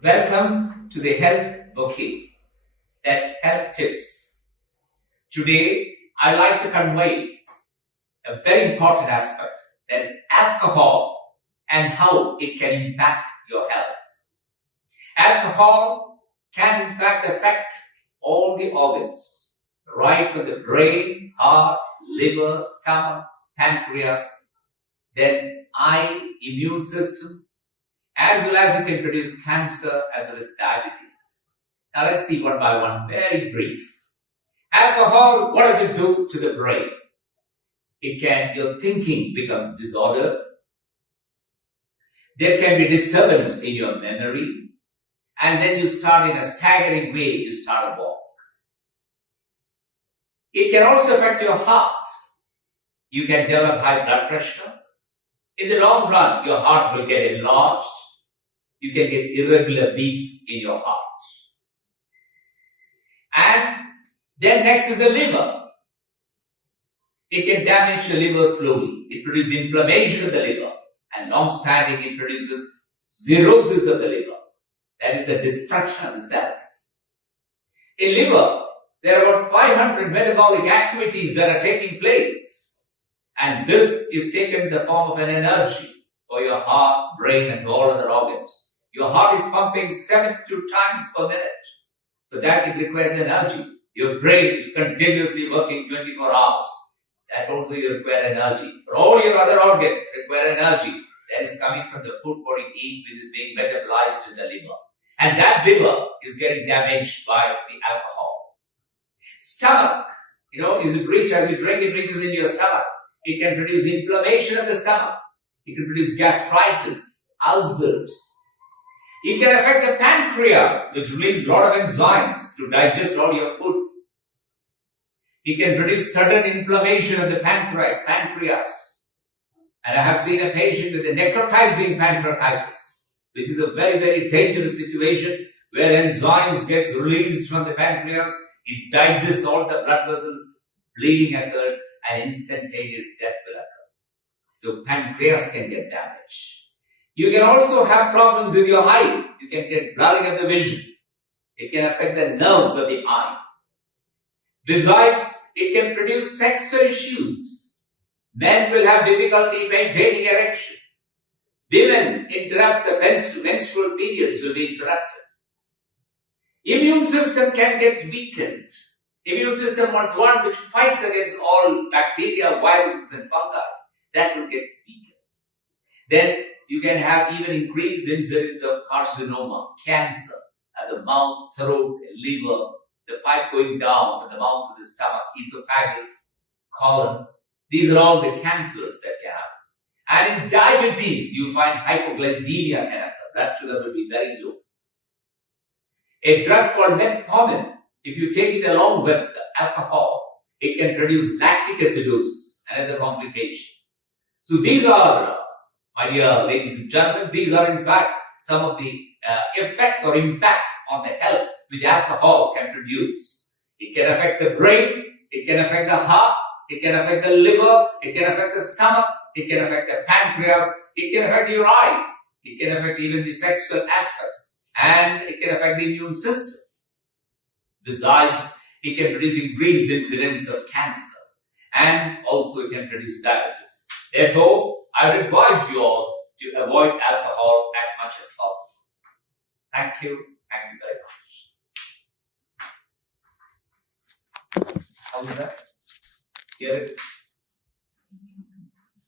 Welcome to the Health Bouquet. That's health tips. Today, I'd like to convey a very important aspect, that is alcohol and how it can impact your health. Alcohol can in fact affect all the organs, right from the brain, heart, liver, stomach, pancreas, then eye, immune system, as well as it can produce cancer as well as diabetes. Now let's see one by one, very brief. Alcohol, what does it do to the brain? Your thinking becomes disordered. There can be disturbance in your memory. And then you start in a staggering way, you start a walk. It can also affect your heart. You can develop high blood pressure. In the long run, your heart will get enlarged. You can get irregular beats in your heart. And then next is the liver. It can damage the liver slowly. It produces inflammation of the liver. And long-standing, it produces cirrhosis of the liver. That is the destruction of the cells. In liver, there are about 500 metabolic activities that are taking place. And this is taken in the form of an energy for your heart, brain, and all other organs. Your heart is pumping 72 times per minute. For that, it requires energy. Your brain is continuously working 24 hours. That also you require energy. For all your other organs require energy. That is coming from the food what you eat, which is being metabolized in the liver. And that liver is getting damaged by the alcohol. Stomach, is a breach. As you drink, it reaches into your stomach. It can produce inflammation of the stomach. It can produce gastritis, ulcers. It can affect the pancreas, which releases a lot of enzymes to digest all your food. It can produce sudden inflammation of the pancreas. And I have seen a patient with a necrotizing pancreatitis, which is a very, very dangerous situation where enzymes get released from the pancreas. It digests all the blood vessels, bleeding occurs, and instantaneous death will occur. So pancreas can get damaged. You can also have problems with your eye. You can get blurring of the vision. It can affect the nerves of the eye. Besides, it can produce sexual issues. Men will have difficulty maintaining erection. Women, interrupts the menstrual periods will be interrupted. Immune system can get weakened. Immune system was one which fights against all bacteria, viruses, and fungi. That will get weakened. Then you can have even increased incidence of carcinoma, cancer, at the mouth, throat, liver, the pipe going down from the mouth to the stomach, esophagus, colon. These are all the cancers that can happen. And in diabetes, you find hypoglycemia can occur. Blood sugar will be very low. A drug called metformin, if you take it along with alcohol, it can produce lactic acidosis, another complication. So these are, my dear ladies and gentlemen, these are in fact some of the effects or impact on the health which alcohol can produce. It can affect the brain, it can affect the heart, it can affect the liver, it can affect the stomach, it can affect the pancreas, it can affect your eye, it can affect even the sexual aspects, and it can affect the immune system. Besides, it can produce increased incidence of cancer, and also it can produce diabetes. Therefore, I would advise you all to avoid alcohol as much as possible. Thank you. Thank you very much. How was that? Get it?